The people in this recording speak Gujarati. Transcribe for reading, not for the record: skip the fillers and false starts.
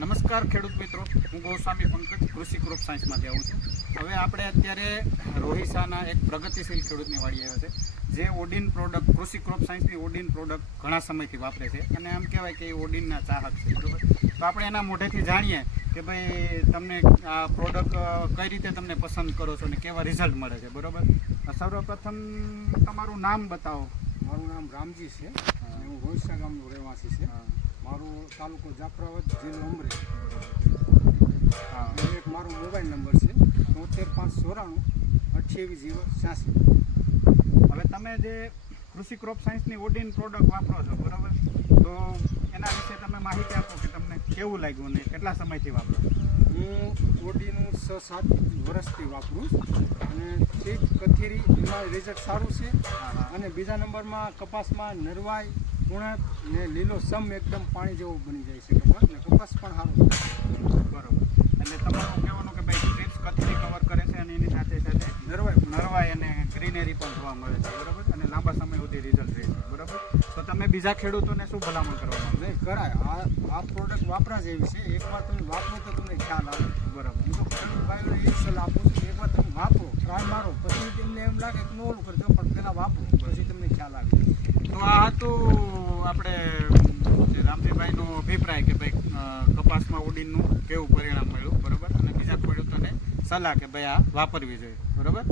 નમસ્કાર ખેડૂત મિત્રો, હું ગોસ્વામી પંકજ કૃષિ ક્રોપ સાયન્સમાંથી આવું છું. હવે આપણે અત્યારે રોહિસાના એક પ્રગતિશીલ ખેડૂતની વાડી આવ્યો છે, જે ઓડિન પ્રોડક્ટ, કૃષિ ક્રોપ સાયન્સની ઓડિન પ્રોડક્ટ ઘણા સમયથી વાપરે છે અને આમ કહેવાય કે એ ઓડિનના ચાહક છે, બરાબર. તો આપણે એના મોઢેથી જાણીએ કે ભાઈ તમને આ પ્રોડક્ટ કઈ રીતે તમને પસંદ કરો છો અને કેવા રિઝલ્ટ મળે છે, બરાબર. સર્વપ્રથમ તમારું નામ બતાવો. મારું નામ રામજી છે અને હું રોહિસા ગામનો રહેવાસી છે. મારું તાલુકો જાફરાબાદ, જિલ્લો અમરેલી. એક મારો મોબાઈલ નંબર છે 73 594 28 086. હવે તમે જે કૃષિ ક્રોપ સાયન્સની ઓડિન પ્રોડક્ટ વાપરો છો, બરાબર, તો એના વિશે તમે માહિતી આપો કે તમને કેવું લાગ્યું અને કેટલા સમયથી વાપરો? હું ઓડીનું 6-7 વર્ષથી વાપરું અને ઠીક કથેરી એમાં રિઝલ્ટ સારું છે. અને બીજા નંબરમાં કપાસમાં નરવાઈ, ઉણપ ને લીલો સમ એકદમ પાણી જેવો બની જાય છે કપાસ, ને કપાસ પણ સારો છે. બરોબર. એટલે તમારું કહેવાનું કે ભાઈ ટ્રીપ્સ કથરી કવર કરે છે અને એની સાથે સાથે નરવાઈ અને ગ્રીનરી પણ જોવા મળે છે, બરાબર, અને લાંબા સમય સુધી રિઝલ્ટ રહે છે, બરાબર. તો તમે બીજા ખેડૂતોને શું ભલામણ કરવા માંગો? નહીં કરાય, આ પ્રોડક્ટ વાપરા જેવી છે. એકવાર તમે વાપરો તો તમને ખ્યાલ આવે, બરાબર. હું તો ખેડૂત ભાઈઓને એ જ સલાહ આપું છું કે એકવાર તમે વાપરો, ટ્રાય મારો, પછી તમને એમ લાગે કે ઓલું કરજો, પણ પહેલાં વાપરો, પછી તમને ખ્યાલ આવે. તો આ હતું આપણે રામજીભાઈનો અભિપ્રાય કે ભાઈ કપાસમાં ઓડિનનું કેવું પરિણામ મળ્યું, બરાબર, અને બીજા ખેડૂતોને સલાહ કે ભાઈ આ વાપરવી જોઈએ, બરાબર.